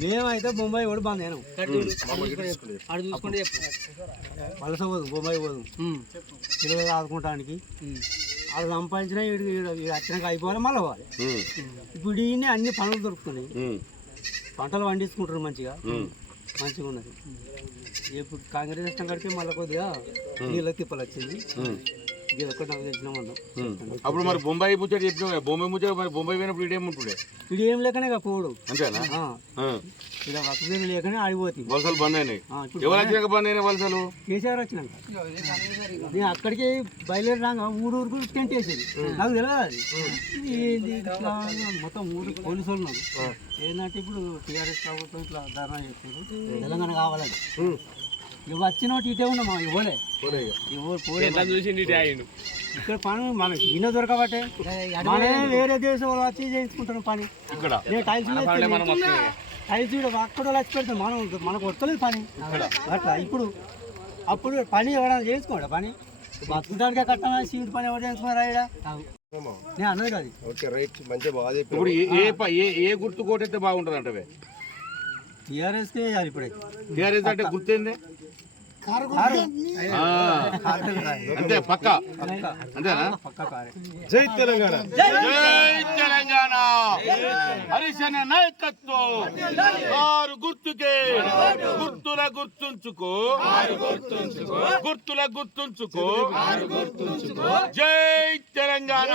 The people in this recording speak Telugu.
మేమైతే బొంబాయి కూడా బంద్ అయినాం వలస పోదు బొంబాయి పోదు పిల్లలు ఆదుకుంటానికి వాళ్ళు సంపాదించినా వచ్చినాక అయిపోవాలి మళ్ళీ పోవాలి. ఇప్పుడు ఈయన అన్ని పనులు దొరుకుతున్నాయి, పంటలు పండించుకుంటారు మంచిగా ఉన్నది. ఇప్పుడు కాంగ్రెస్ ఇష్టం కడితే మళ్ళీ కొద్దిగా నీళ్ళ తిప్పలు వచ్చింది. అప్పుడు మరి బొంబాయి ముచ్చట చెప్పినా బొంబాయి ముచ్చట మరి బొంబాయి పోయినప్పుడు ఇడేముంటుండే ఇది ఏం లేకనే పోడు అంతేనా? ఇలా వసతి లేకనే ఆడిపోతుంది. వలసలు బంద్ అయినాయి. ఎవరు వచ్చినాక బంద్ అయినాయి వలసలు? కేసీఆర్ వచ్చినాక నేను అక్కడికి బయలుదేరి రాగా ఊరూరుకు టెంట్ వేసేది నాకు తెలియదు. అది ఇట్లా మొత్తం ఊరు పోలీసు వాళ్ళు ఉన్నారు. ఏంటంటే ఇప్పుడు టీఆర్ఎస్ ప్రభుత్వం ఇట్లా ధర్నా చేస్తారు తెలంగాణ కావాలని. ఇవి వచ్చిన ఇటే ఉన్నామా ఇవ్వలే ఇక్కడ పని మనకి గిన్నె దొరకబట్టే మనమే వేరే దేశం వాళ్ళు వచ్చి చేయించుకుంటారు పని. నేను టైల్స్ అక్కడ వచ్చి పెడతాను మనం మనకు వస్తలేదు పని అట్లా. అప్పుడు పని ఎవరైనా చేయించుకోండి పని బతుకుతానికే కట్టమని సీట్ పని ఎవరు చేయించుకున్నారా ఇక్కడ నేను అన్నది కాదు. ఇప్పుడు ఏ గుర్తు కోటైతే బాగుంటుంది అంటే టీఆర్ఎస్కే వేయాలి. ఇప్పుడైతే టీఆర్ఎస్ అంటే గుర్తేంది అంతే పక్క అంతేనా? జై తెలంగాణ, జై తెలంగాణ. హరిశన నాయకత్వం ఆరు గుర్తుకే గుర్తుల గుర్తుంచుకో గుర్తుల గుర్తుంచుకో. జై తెలంగాణ.